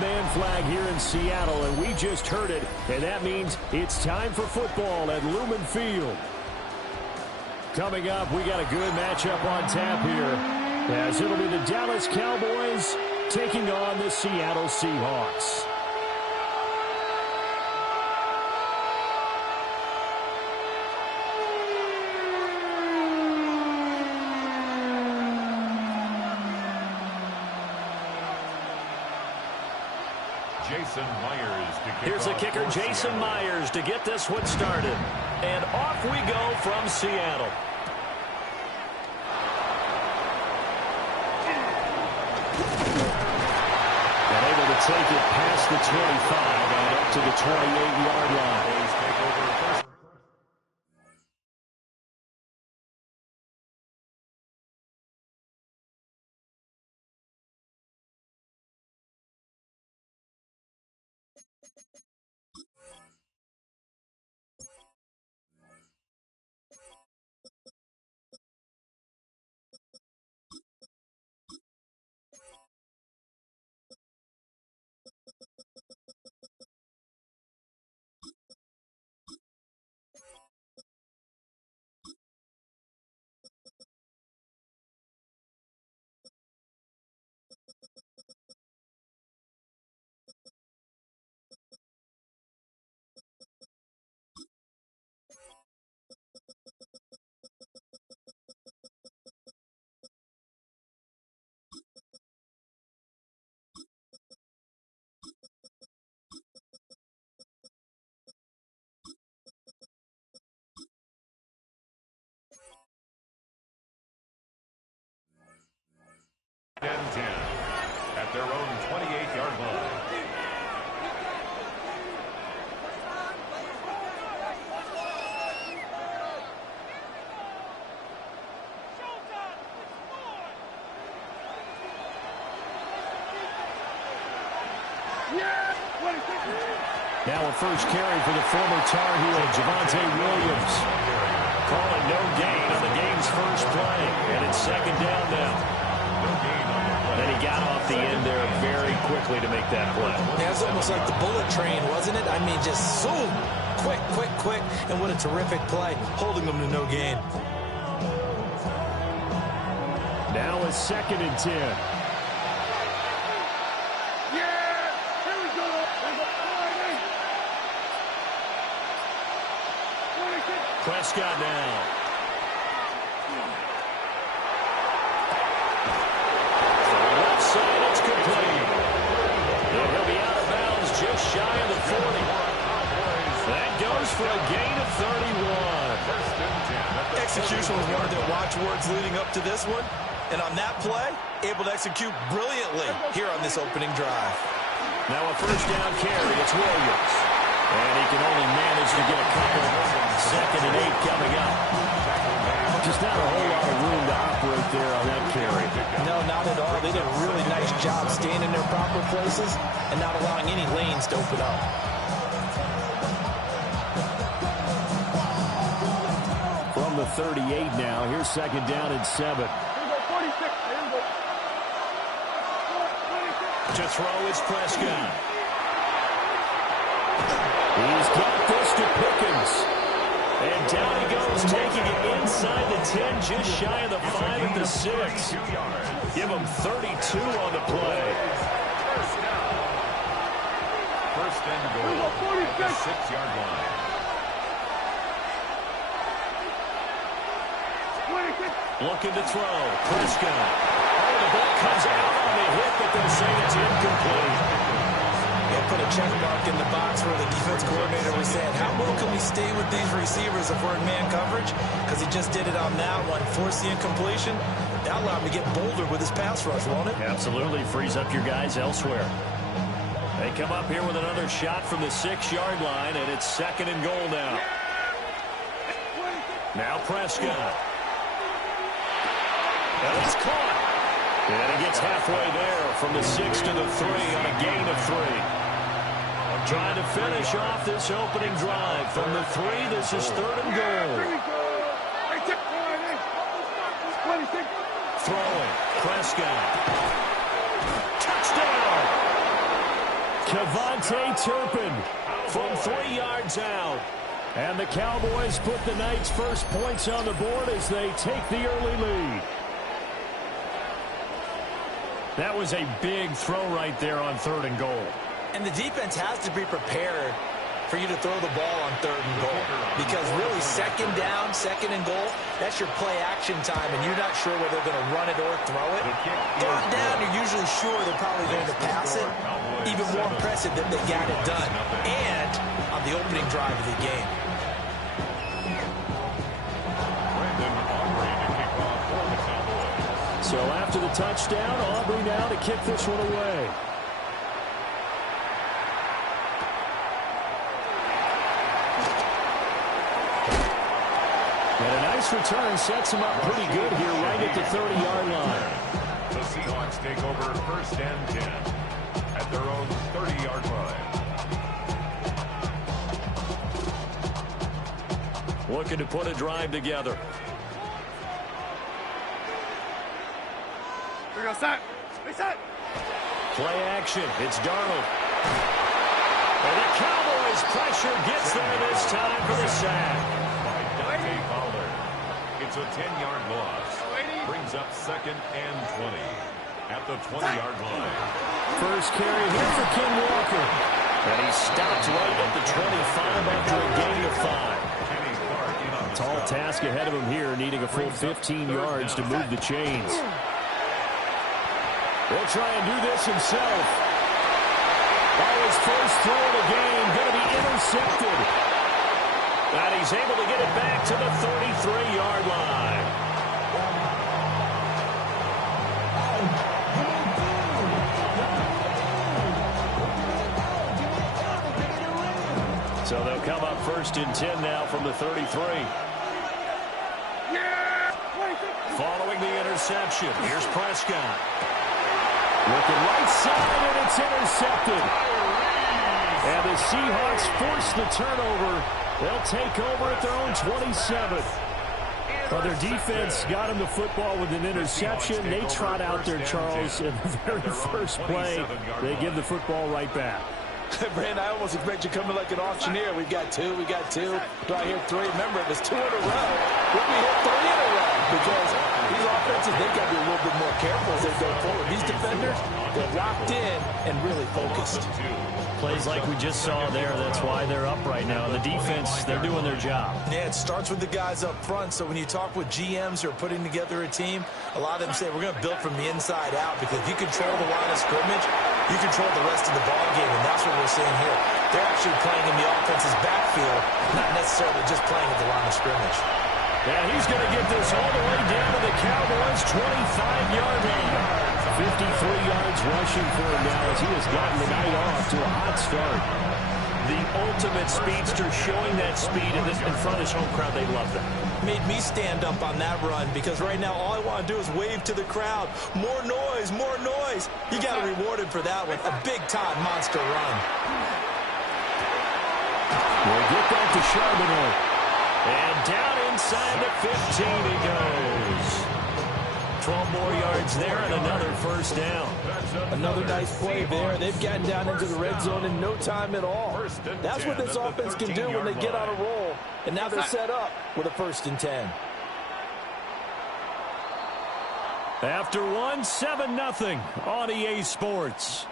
Man flag here in Seattle, and we just heard it, and that means it's time for football at Lumen Field. Coming up, we got a good matchup on tap here, as it'll be the Dallas Cowboys taking on the Seattle Seahawks. Jason Myers to kick Here's the kicker, Jason Myers, to get this one started. And off we go from Seattle. And able to take it past the 25 and up to the 28-yard line. Take over first. And 10 at their own 28-yard line. Now a first carry for the former Tar Heel, Javonte Williams. Calling no gain on the game's first play. And it's second down now. Then he got off the end there very quickly to make that play. Yeah, it was almost like the bullet train, wasn't it? I mean, just zoom. Quick, quick, quick. And what a terrific play, holding them to no gain. Now a second and 10. Prescott now. From the left side, it's complete. And he'll be out of bounds just shy of the 40. That goes for a gain of 31. Execution was one of their watchwords leading up to this one. And on that play, able to execute brilliantly here on this opening drive. Now a first down carry. It's Williams. And he can only manage to get a couple. Second and 8 coming up. Just not a whole lot of room to operate there on that carry. No, not at all. They did a really nice job staying in their proper places and not allowing any lanes to open up. From the 38 now, here's second down and 7. To throw is Prescott. He's got this to Pickens. And down he goes, taking it inside the 10, just shy of the 5 at the 6. Give him 32 on the play. First and goal at the 6-yard line. Looking to throw. Prescott. Oh, the ball comes out on the hit, but they'll say it's incomplete. They put a check mark in the box where the defense coordinator was saying, how well can we stay with these receivers if we're in man coverage? Because he just did it on that one. Force the incompletion. That allowed him to get bolder with his pass rush, won't it? Absolutely. Frees up your guys elsewhere. They come up here with another shot from the 6-yard line, and it's second and goal now. Now Prescott. And it's caught. And he gets halfway there from the 6 to the 3 on a gain of 3. Trying to finish off this opening drive. From the 3, this is third and goal. Throwing. Prescott. Touchdown. KaVontae Turpin from 3 yards out. And the Cowboys put the night's first points on the board as they take the early lead. That was a big throw right there on 3rd and goal. And the defense has to be prepared for you to throw the ball on 3rd and goal. Because really, 2nd down, 2nd and goal, that's your play action time, and you're not sure whether they're going to run it or throw it. 3rd down, you're usually sure they're probably going to pass it. Even more impressive that they got it done. And on the opening drive of the game. So after the touchdown, Aubrey now to kick this one away. And a nice return sets him up pretty good here right at the 30-yard line. The Seahawks take over 1st and 10 at their own 30-yard line. Looking to put a drive together. Play action. It's Darnold. And the Cowboys pressure gets there this time for the sack. By Dante Fowler. It's a 10-yard loss. Brings up 2nd and 20 at the 20-yard line. First carry here for Ken Walker. And he stopped right at the 25 after a gain of 5. Tall task ahead of him here, needing a full 15 yards to move the chains. He'll try and do this himself. His first throw of the game going to be intercepted. And he's able to get it back to the 33-yard line. So they'll come up 1st and 10 now from the 33. Following the interception, here's Prescott. Looking right side, and it's intercepted. And the Seahawks force the turnover. They'll take over at their own 27. Well, their defense got him the football with an interception. They trot out there, Charles, in the very first play. They give the football right back. Brand, I almost expect you coming like an auctioneer. We've got two. Do I hear 3? Remember, it was 2 in a row. We'll be hit 3 in a row. Because these offenses, they've got to be a little bit more careful as they go forward. These defenders, they're locked in and really focused. Plays like we just saw there, that's why they're up right now. The defense, they're doing their job. Yeah, it starts with the guys up front. So when you talk with GMs who are putting together a team, a lot of them say we're going to build from the inside out, because if you control the line of scrimmage, you control the rest of the ball game, and that's what we're seeing here. They're actually playing in the offense's backfield, not necessarily just playing at the line of scrimmage. Yeah, he's going to get this all the way down to the Cowboys' 25-yard line. 53 yards rushing for him now as he has gotten the night off to a hot start. The ultimate speedster, showing that speed in front of his home crowd. They love that. Made me stand up on that run, because right now all I want to do is wave to the crowd. More noise, more noise. You got to reward him for that one. A big-time monster run. We'll get that to Charbonnet. And down inside the 15 he goes. 12 more yards there and another first down. Another nice play there. They've gotten down into the red zone in no time at all. That's what this offense can do when they get on a roll. And now they're set up with a 1st and 10. After 7-0 on EA Sports.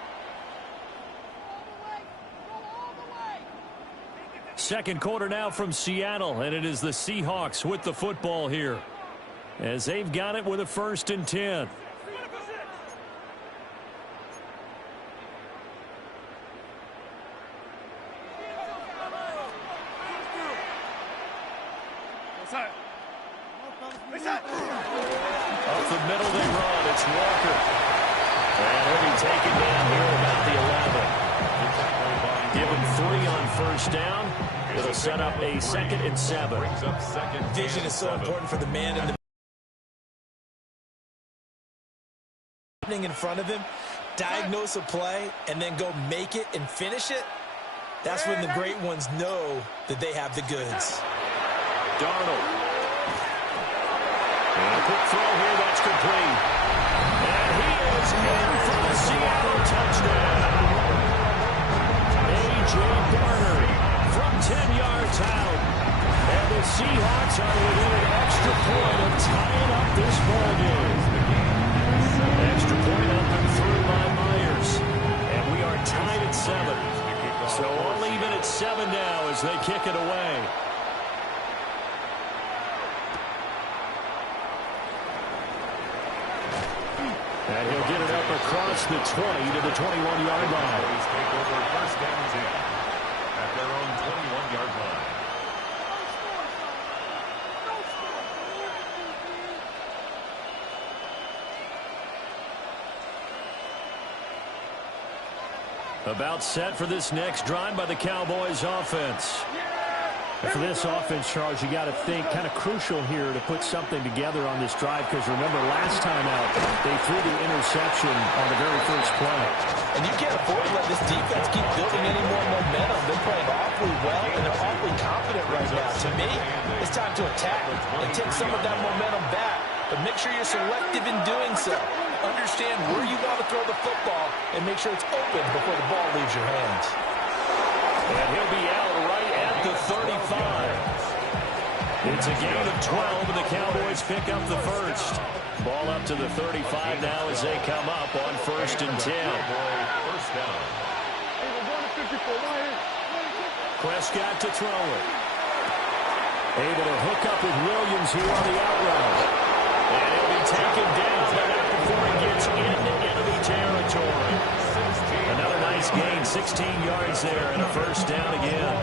Second quarter now from Seattle, and it is the Seahawks with the football here, as they've got it with a 1st and 10. Up the middle they run. It's Walker. And he'll be taken down here about the 11. Give him 3 on first down. It'll set up a 2nd and 7. Vision is so important for the man in the in front of him. Diagnose a play and then go make it and finish it. That's when the great ones know that they have the goods. Darnold. And a quick throw here, that's complete. And he is in for the Seattle touchdown. 7. So we're leaving at 7 now as they kick it away. And he'll get it up across the 20 to the 21-yard line. Take over first down 10 at their own 21-yard line. About set for this next drive by the Cowboys offense. And for this offense, Charles, you got to think kind of crucial here to put something together on this drive, because remember last time out they threw the interception on the very first play. And you can't afford to let this defense keep building any more momentum. They're playing awfully well, and they're awfully confident right now. To me, it's time to attack and take some of that momentum back. But make sure you're selective in doing so. Understand where you want to throw the football and make sure it's open before the ball leaves your hands. And he'll be out right at the 35. It's a gain of 12, and the Cowboys pick up the first. Ball up to the 35 now as they come up on 1st and 10. First down. Prescott to throw it. Able to hook up with Williams here on the out route. And he'll be taken down, but not before he gets into enemy territory. Another nice gain, 16 yards there, and a first down again.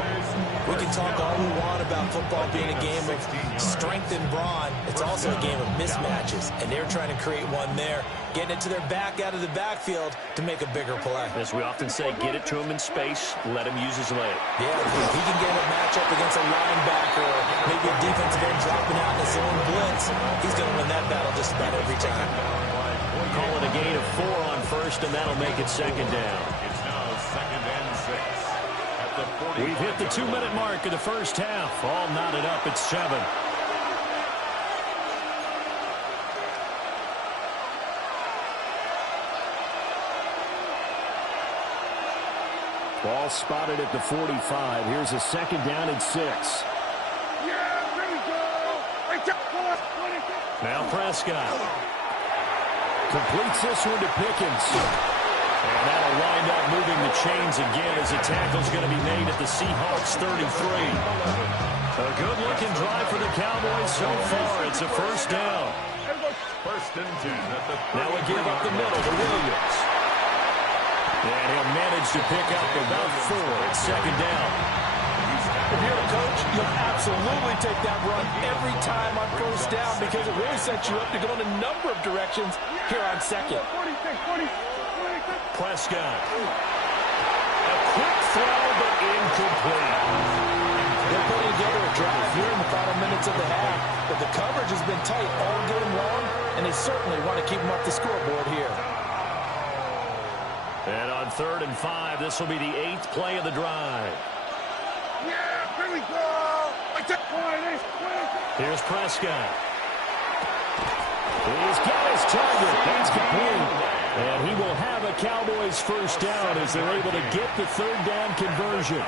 We can talk all we want about football being a game of strength and brawn. It's also a game of mismatches, and they're trying to create one there, getting it to their back out of the backfield to make a bigger play. As we often say, get it to him in space, let him use his leg. Yeah, if he can get a matchup against a linebacker or maybe a defensive end dropping out in his own blitz, he's going to win that battle just about every time. Call it a gain of 4 on first, and that'll make it second down. It's now 2nd and 6. We've hit the 2-minute mark of the first half. All knotted up at 7. Ball spotted at the 45. Here's a 2nd down and 6. Now Prescott completes this one to Pickens. And that'll wind up moving the chains again as the tackle's going to be made at the Seahawks 33. A good-looking drive for the Cowboys so far. It's a first down. 1st and 10 at the 30. Now we give up the middle to Williams. And he'll manage to pick up about 4 at 2nd down. If you're a coach, you'll absolutely take that run every time on 1st down because it really sets you up to go in a number of directions here on 2nd. Prescott. A quick throw, but incomplete. They're putting together a drive here in the final minutes of the half, but the coverage has been tight all game long, and they certainly want to keep them up the scoreboard here. And on 3rd and 5, this will be the 8th play of the drive. Here we go. Here's Prescott. He's got his target. That's complete. And he will have a Cowboys first down as they're able to get the 3rd down conversion.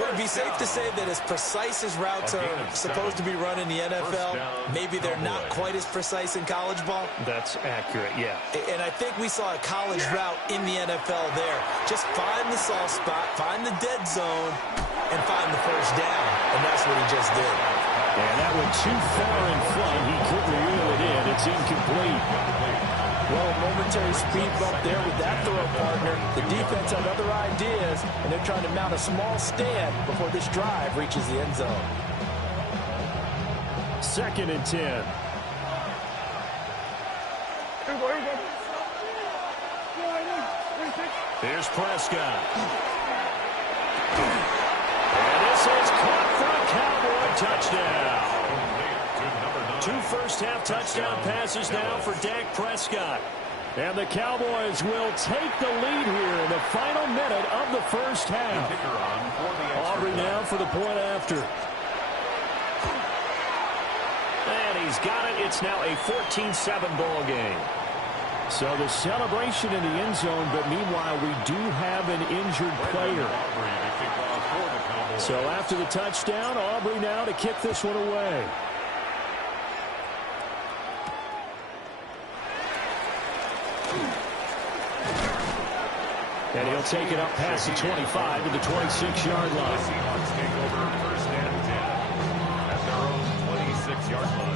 Would it be safe to say that as precise as routes are supposed to be run in the NFL, maybe they're not quite as precise in college ball? That's accurate, yeah. And I think we saw a college route in the NFL there. Just find the soft spot, find the dead zone, and find the first down. And that's what he just did. And that went too far in front. He couldn't reel it in. It's incomplete. Well, a momentary speed bump there with that throw partner. The defense had other ideas, and they're trying to mount a small stand before this drive reaches the end zone. 2nd and 10. Here's Prescott. And this is caught for a Cowboy touchdown. 2 first-half touchdown passes now for Dak Prescott. And the Cowboys will take the lead here in the final minute of the first half. Aubrey now for the point after. And he's got it. It's now a 14-7 ball game. So the celebration in the end zone, but meanwhile we do have an injured player. So after the touchdown, Aubrey now to kick this one away. And he'll take it up past the 25 to the 26-yard line. The Seahawks take over first and 10 at their own 26-yard line.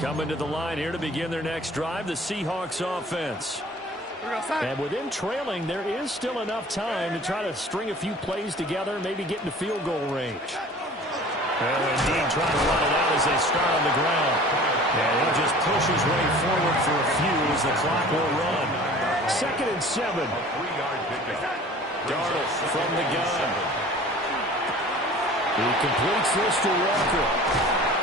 Coming to the line here to begin their next drive, the Seahawks offense. And with them trailing, there is still enough time to try to string a few plays together, maybe get into field goal range. Well, indeed, trying to run it out as they start on the ground. And he'll just push his way forward for a few as the clock will run. 2nd and 7. 3-yard pickup. Darnold from the gun. He completes this to Walker.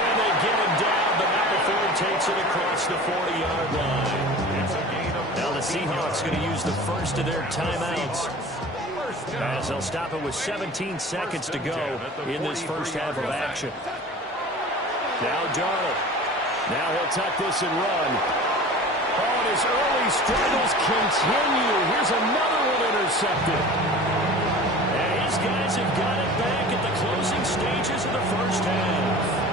And they get him down, but not before he takes it across the 40-yard line. It's a gain of now the Seahawks going to use the first of their timeouts, as they'll stop it with 17 seconds to go in this first half of action. Now Darnold. Now he'll tuck this and run. Oh, and his early struggles continue. Here's another one intercepted. And his guys have got it back at the closing stages of the first half.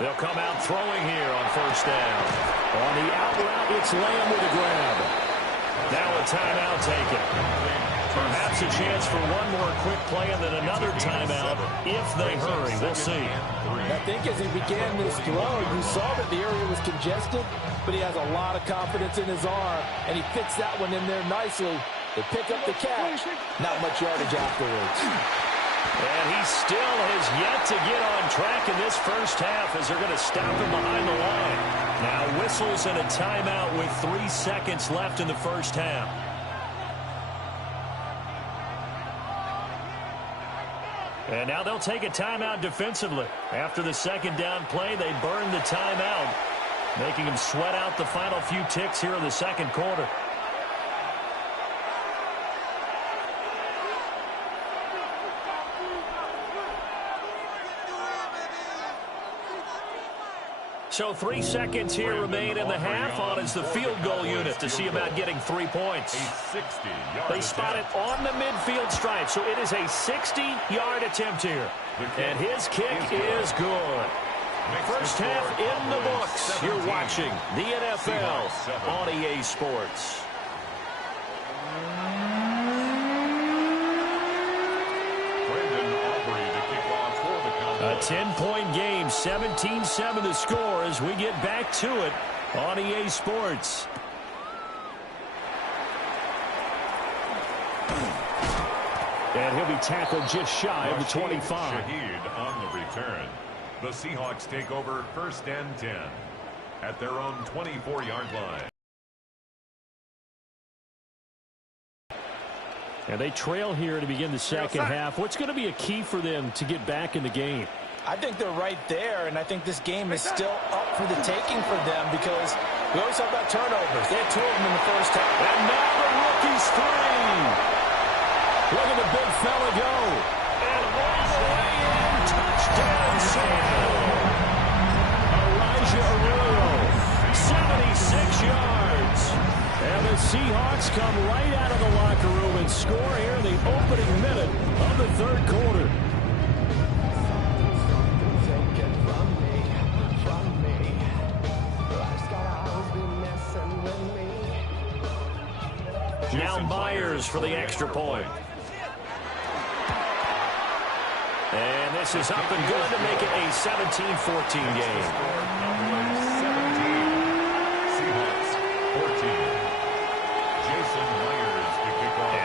They'll come out throwing here on first down. On the out route, it's Lamb with a grab. Now a timeout taken. Perhaps a chance for one more quick play and then another timeout if they hurry. We'll see. I think as he began this throw, you saw that the area was congested, but he has a lot of confidence in his arm, and he fits that one in there nicely. They pick up the catch. Not much yardage afterwards. And he still has yet to get on track in this first half as they're going to stop him behind the line. Now whistles and a timeout with 3 seconds left in the first half. And now they'll take a timeout defensively. After the second down play, they burn the timeout, making them sweat out the final few ticks here in the second quarter. So 3 seconds here remain in the half. On is the field goal unit to see about getting 3 points. They spot it on the midfield stripe, so it is a 60-yard attempt here. And his kick is good. First half in the books. You're watching the NFL on EA Sports. A 10-point game, 17-7 the score as we get back to it on EA Sports. And he'll be tackled just shy of the 25. Shaheed on the return. The Seahawks take over first and 10 at their own 24-yard line. And they trail here to begin the second half. What's going to be a key for them to get back in the game? I think they're right there, and I think this game is still up for the taking for them because we always talk about turnovers. They had 2 of them in the first half. And now the rookie's free. Look at the big fella go. And all the way in, touchdown Seattle. Elijah Arroyo, 76 yards. And the Seahawks come right out of the locker room and score here in the opening minute of the third quarter. Now Myers for the extra point. And this is up and good to make it a 17-14 game.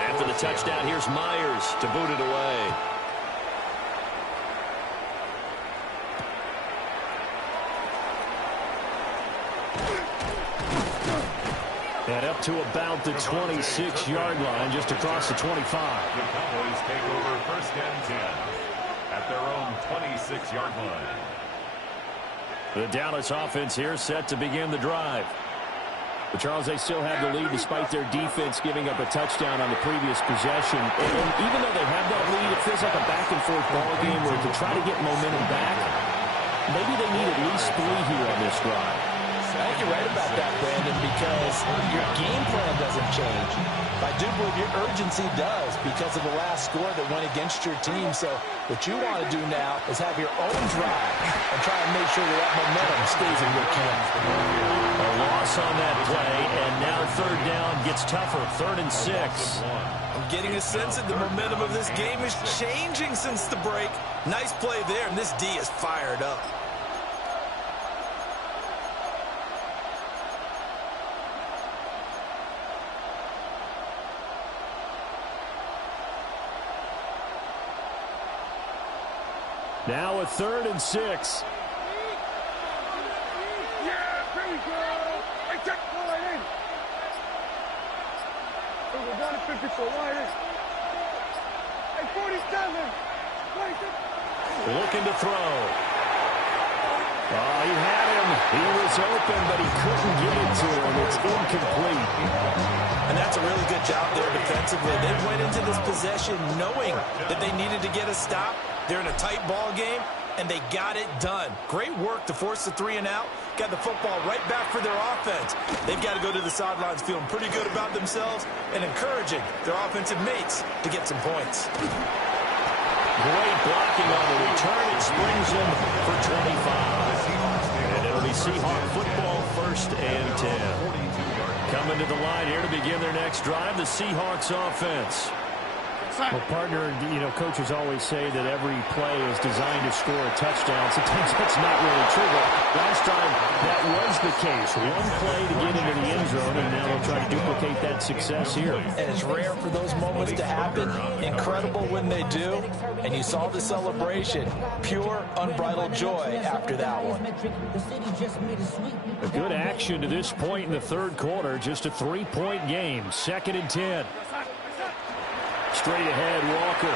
After the touchdown, here's Myers to boot it away. And up to about the 26-yard line, just across the 25. The Cowboys take over first and 10 at their own 26-yard line. The Dallas offense here set to begin the drive. But Charles, they still have the lead despite their defense giving up a touchdown on the previous possession. And even though they have that lead, it feels like a back-and-forth ball game where to try to get momentum back, maybe they need at least 3 here on this drive. I think you're right about that, Brandon, because your game plan doesn't change. I do believe your urgency does because of the last score that went against your team. So what you want to do now is have your own drive and try and make sure that momentum stays in your camp. A loss on that play, and now third down gets tougher, 3rd and 6. I'm getting a sense that the momentum of this game is changing since the break. Nice play there, and this D is fired up. Now a 3rd and 6. Yeah, here we go. Hey, check, go right in. So we're down to 54, right in. Hey, 47. 26. Looking to throw. Oh, he had him. He was open, but he couldn't get it to him. It's incomplete. And that's a really good job there defensively. They went into this possession knowing that they needed to get a stop. They're in a tight ball game, and they got it done. Great work to force the 3 and out. Got the football right back for their offense. They've got to go to the sidelines feeling pretty good about themselves and encouraging their offensive mates to get some points. Great blocking on the return. It springs them for 25. And it'll be Seahawk football, 1st and 10. Coming to the line here to begin their next drive, the Seahawks offense. Well, partner, you know, coaches always say that every play is designed to score a touchdown. Sometimes that's not really true, but last time that was the case. One play to get into the end zone, and now they'll try to duplicate that success here. And it's rare for those moments to happen. Incredible when they do. And you saw the celebration. Pure, unbridled joy after that one. A good action to this point in the 3rd quarter. Just a 3-point game. 2nd and 10. Straight ahead, Walker.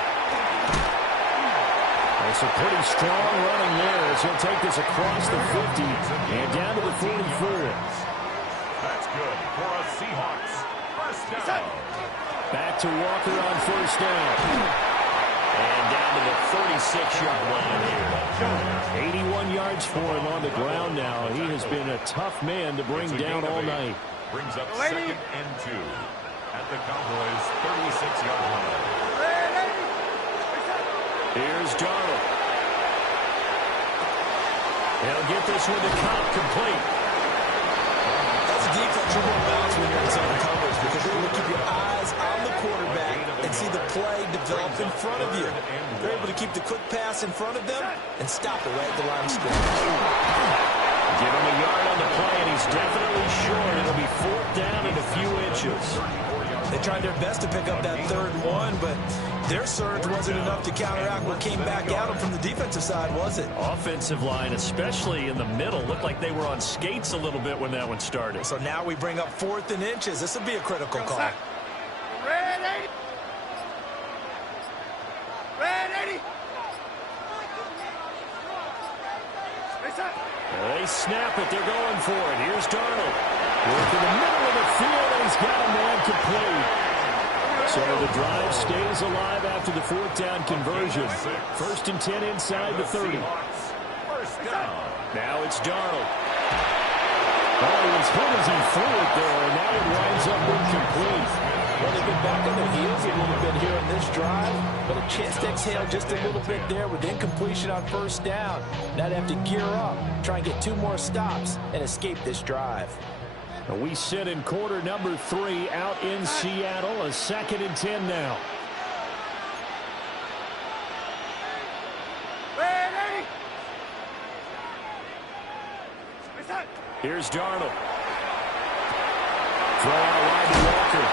That's a pretty strong running there as he'll take this across the 50 and down to the 44. That's good for a Seahawks. 1st down. Back to Walker on 1st down. And down to the 36-yard line here. 81 yards for him on the ground now. He has been a tough man to bring down all night. Brings up 2nd and 2. At the Cowboys' 36-yard line. Here's Darnold. He'll get this with the count complete. That's a defense you won't bounce when you're in zone coverage because you're going to keep your eyes on the quarterback and see the play develop in front of you. They're able to keep the quick pass in front of them and stop it right at the line of scrimmage. Give him a yard on the play, and he's definitely short. It'll be 4th down and a few inches. They tried their best to pick up that 3rd and 1, but their surge wasn't enough to counteract what came back at them from the defensive side, was it? Offensive line, especially in the middle, looked like they were on skates a little bit when that one started. So now we bring up 4th and inches. This will be a critical call. Ready? Ready? They snap it. They're going for it. Here's Darnold. Work in the middle of the field, and he's got a man complete. So the drive stays alive after the 4th down conversion. 1st and 10 inside the 30. 1st down. Now it's Darnold. Oh, he was hit as he threw it there, and now it winds up incomplete. Well, they've been back on their heels a little bit here on this drive, but a chance to exhale just a little bit there with incompletion on 1st down. Now they have to gear up, try and get 2 more stops, and escape this drive. We sit in quarter number 3 out in Seattle. A 2nd and 10 now. Ready? Here's Darnold. Throw out wide to Walker.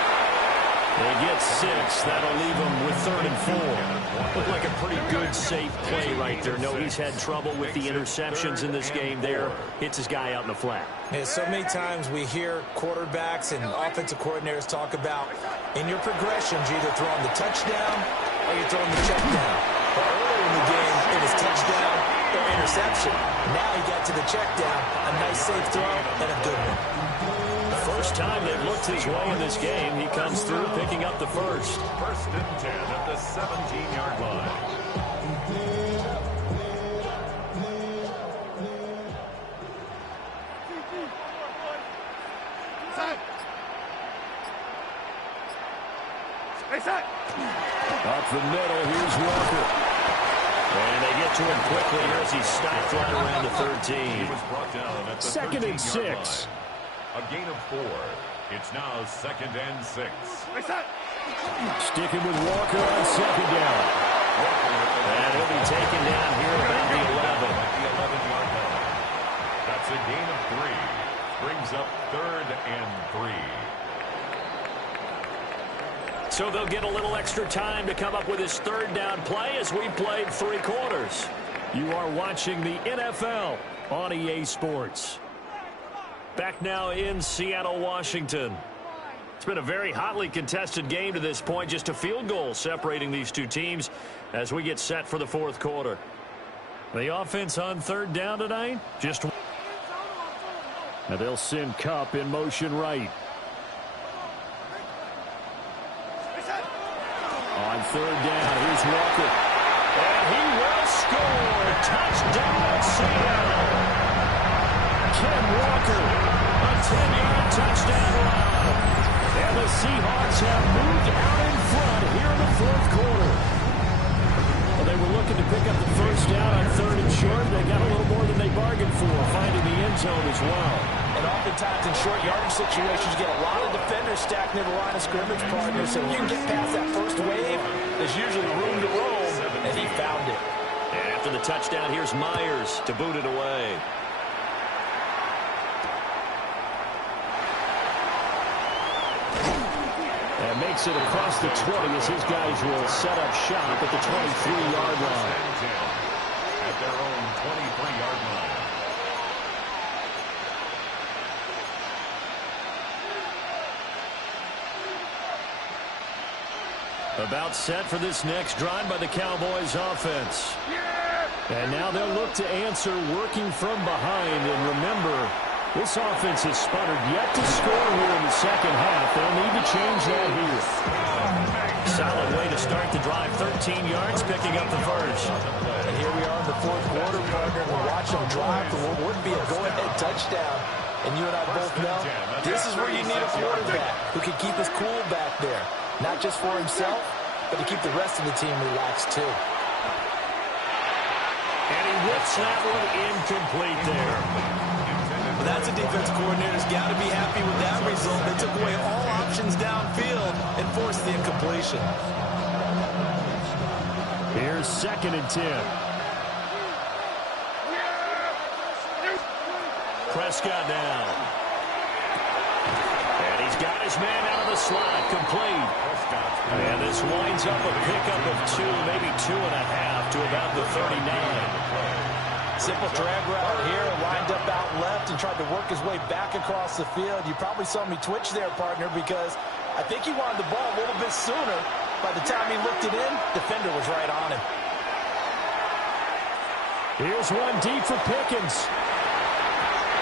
They get 6. That'll leave them with 3rd and 4. Looked like a pretty good, safe play right there. No, he's had trouble with the interceptions in this game there. Hits his guy out in the flat. Yeah, so many times we hear quarterbacks and offensive coordinators talk about in your progressions, you're either throwing the touchdown or you're throwing the check down. But earlier in the game, it was touchdown or interception. Now he got to the check down, a nice safe throw, and a good one. first time they've looked his way in this game. He comes through picking up the first. First and 10 at the 17-yard line. Up the middle, here's Walker. And they get to him quickly here as he's stopped right around the 13. He was brought down at the Second and 13-yard 6. line. A gain of 4. It's now second and 6. Sticking with Walker on second down. And he'll be taken down here about the 11. At the 11-yard line. That's a gain of 3. Brings up third and 3. So they'll get a little extra time to come up with his third down play as we played 3 quarters. You are watching the NFL on EA Sports. Back now in Seattle, Washington. It's been a very hotly contested game to this point. Just a field goal separating these two teams as we get set for the fourth quarter. The offense on third down tonight, just one. Now they'll send Kupp in motion right. On third down, here's Walker. And he will score. Touchdown, Seattle. Ken Walker, a 10-yard touchdown run. And the Seahawks have moved out in front here in the fourth quarter. Well, they were looking to pick up the first down on third and short. They got a little more than they bargained for, finding the end zone as well. And oftentimes in short yardage situations, you get a lot of defenders stacked near the line of scrimmage, partner. So you can get past that first wave. There's usually room to roam, and he found it. And after the touchdown, here's Myers to boot it away. And makes it across the 20 as his guys will set up shop at the 23-yard line. At their own 23-yard line. About set for this next drive by the Cowboys offense. And now they'll look to answer working from behind. And remember, this offense has sputtered yet to score here in the second half. They'll need to change that here. Solid way to start the drive. 13 yards, picking up the first. And here we are in the fourth quarter, partner, and we watch them drive for what would be a go-ahead touchdown. And you and I both know this is where you need a quarterback who can keep his cool back there. Not just for himself, but to keep the rest of the team relaxed, too. And he whips that one incomplete there. But that's a defense coordinator's got to be happy with that result. They took away all options downfield and forced the incompletion. Here's second and 10. Prescott down. And he's got his man out of the slot, complete. And this winds up a pickup of 2, maybe 2.5 to about the 39. Simple drag route here, lined up out left and tried to work his way back across the field. You probably saw me twitch there, partner, because I think he wanted the ball a little bit sooner. By the time he looked it in, defender was right on him. Here's one deep for Pickens.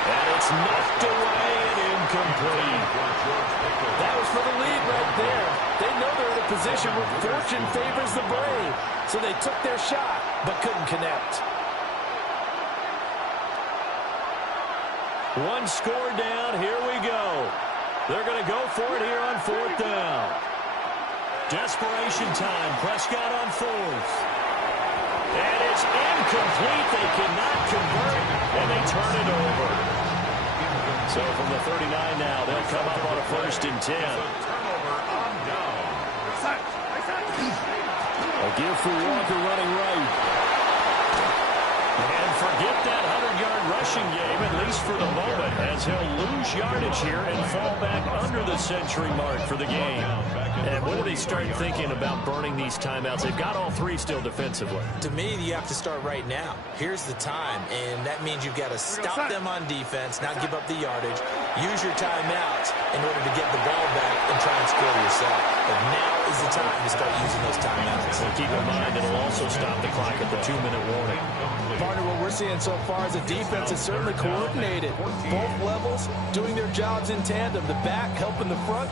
And it's knocked away and incomplete. That was for the lead right there. They know they're in a position where fortune favors the brave. So they took their shot, but couldn't connect. One score down. Here we go. They're going to go for it here on fourth down. Desperation time. Prescott on fourth. And it's incomplete. They cannot convert, and they turn it over. So from the 39 now, they'll come up on a first and 10. A give for Walker running right. And forget that 100-yard rushing game, at least for the moment, as he'll lose yardage here and fall back under the century mark for the game. And when do they start thinking about burning these timeouts? They've got all 3 still defensively. To me, you have to start right now. Here's the time, and that means you've got to stop them on defense, not give up the yardage. Use your timeouts in order to get the ball back and try and score yourself. But now is the time to start using those timeouts. And keep in mind, it'll also stop the clock at the 2-minute warning. Partner, what we're seeing so far as a defense is certainly coordinated. Both levels doing their jobs in tandem. The back helping the front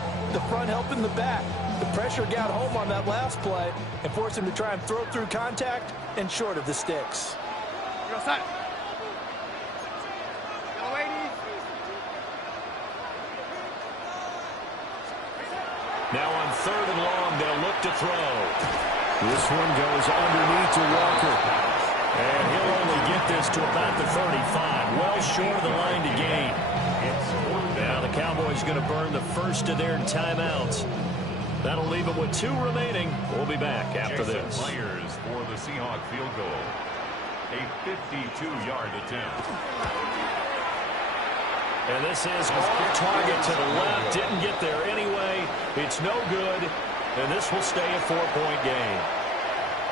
helping the back. The pressure got home on that last play and forced him to try and throw through contact and short of the sticks. Now on 3rd and long, they'll look to throw. This one goes underneath to Walker. And he'll only get this to about the 35. Well short of the line to gain. Now the Cowboys are going to burn the first of their timeouts. That'll leave them with 2 remaining. We'll be back after this. Players for the Seahawk field goal. A 52-yard attempt. And this is off target to the left. Didn't get there anyway. It's no good. And this will stay a 4-point game.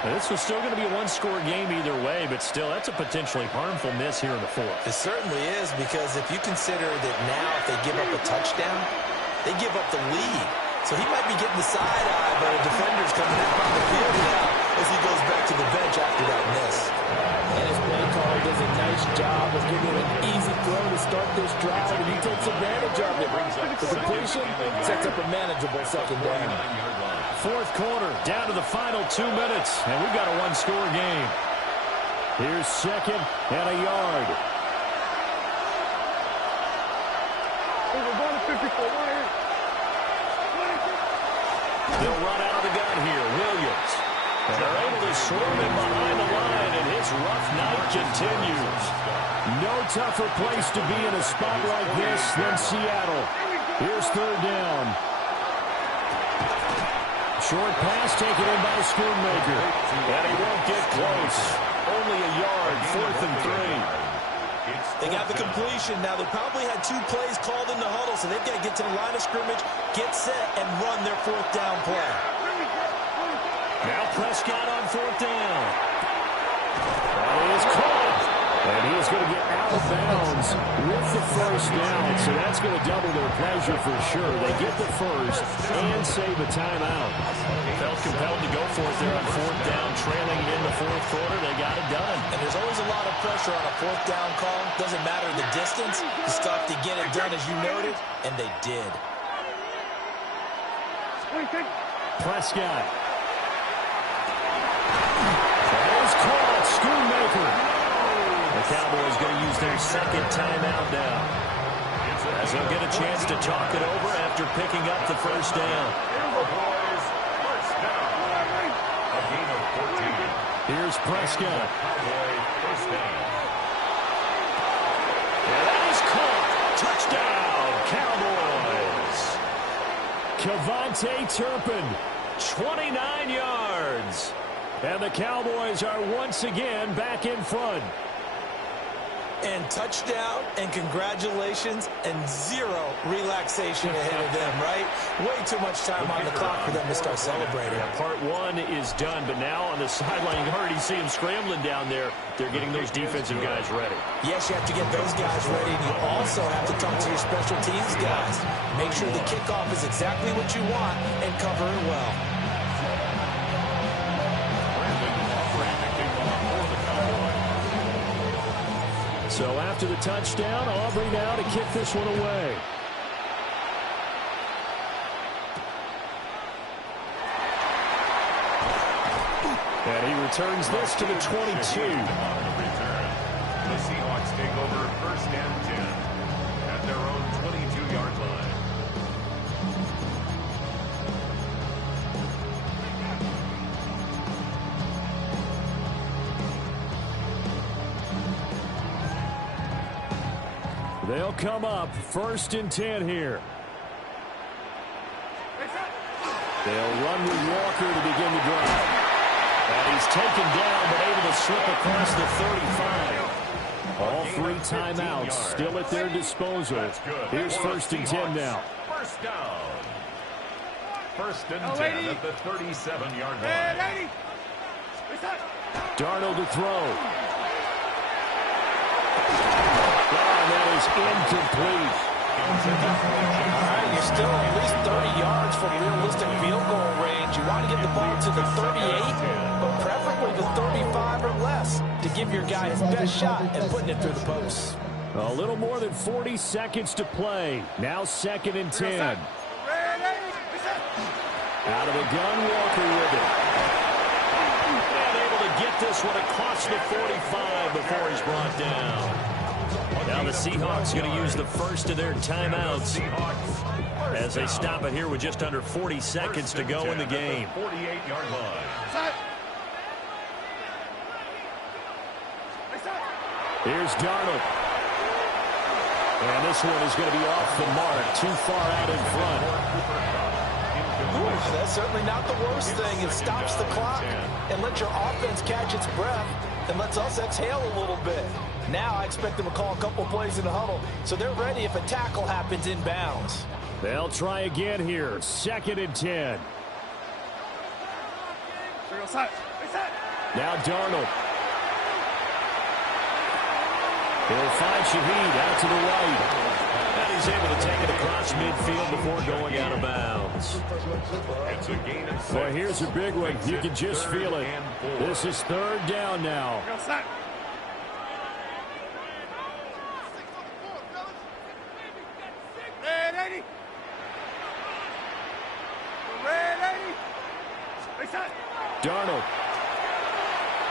And this was still going to be a 1-score game either way, but still, that's a potentially harmful miss here in the 4th. It certainly is, because if you consider that now if they give up a touchdown, they give up the lead. So he might be getting the side eye, but a defender's coming out on the field now as he goes back to the bench after that miss. And his play caller does a nice job of giving him an easy throw to start this drive, and he takes advantage of it. The completion sets up a manageable second down. 4th quarter, down to the final 2 minutes, and we've got a 1-score game. Here's 2nd and a yard. We're going to 54. They'll run out of the gun here. Williams. And they're able to swarm him behind the line, and his rough night continues. No tougher place to be in a spot like this than Seattle. Here's 3rd down. Short pass taken in by Schoonmaker. And he won't get close. Only a yard, 4th and 3. They got the completion. Now, they probably had 2 plays called in the huddle, so they've got to get to the line of scrimmage, get set, and run their 4th down play. Now Prescott on 4th down. That is caught. And he is going to get out of bounds with the 1st down, so that's going to double their pleasure for sure. They get the 1st and save a timeout. Felt compelled to go for it there on 4th down, trailing in the 4th quarter. They got it done. And there's always a lot of pressure on a 4th down call. Doesn't matter the distance. You still have to get it done, as you noted, and they did. Prescott. That is caught. Schoonmaker. The Cowboys going to use their 2nd timeout now, as they'll get a chance to talk it over after picking up the 1st down. A gain of 14. Here's Prescott. First down. And that is caught. Touchdown, Cowboys. Kevontae Turpin, 29 yards. And the Cowboys are once again back in front. And touchdown, and congratulations, and 0 relaxation ahead of them, right? Way too much time on the clock for them to start celebrating. Yeah, part 1 is done, but now on the sideline, you already see them scrambling down there. They're getting those defensive guys ready. Yes, you have to get those guys ready, and you also have to talk to your special teams guys. Make sure the kickoff is exactly what you want and cover it well. So after the touchdown, Aubrey now to kick this one away. And he returns this to the 22. The Seahawks take over 1st and 10 at their own 22-yard line. They'll come up 1st and 10 here. They'll run with Walker to begin the drive. And he's taken down, but able to slip across the 35. All 3 timeouts still at their disposal. Here's 1st and 10 now. First down. 1st and 10 at the 37-yard line. Darnold to throw. And that is incomplete. All right, you're still at least 30 yards from realistic field goal range. You want to get the ball to the 38, but preferably the 35 or less to give your guy his best shot at putting it through the posts. A little more than 40 seconds to play. Now 2nd and 10. Out of the gun, Walker with it. And able to get this one across the 45 before he's brought down. Now the Seahawks going to use the first of their timeouts as they stop it here with just under 40 seconds to go in the game. 48-yard line. Here's Darnold. And this one is going to be off the mark, too far out in front. Ooh, that's certainly not the worst thing. It stops the clock and lets your offense catch its breath and lets us exhale a little bit. Now I expect them to call a couple plays in the huddle, so they're ready if a tackle happens inbounds. They'll try again here. 2nd and 10. Now Darnold. He'll find Shaheed out to the right. And he's able to take it across midfield before going out of bounds. It's a gain of 6. Well, here's a big one. You can just feel it. This is 3rd down now. Darnold.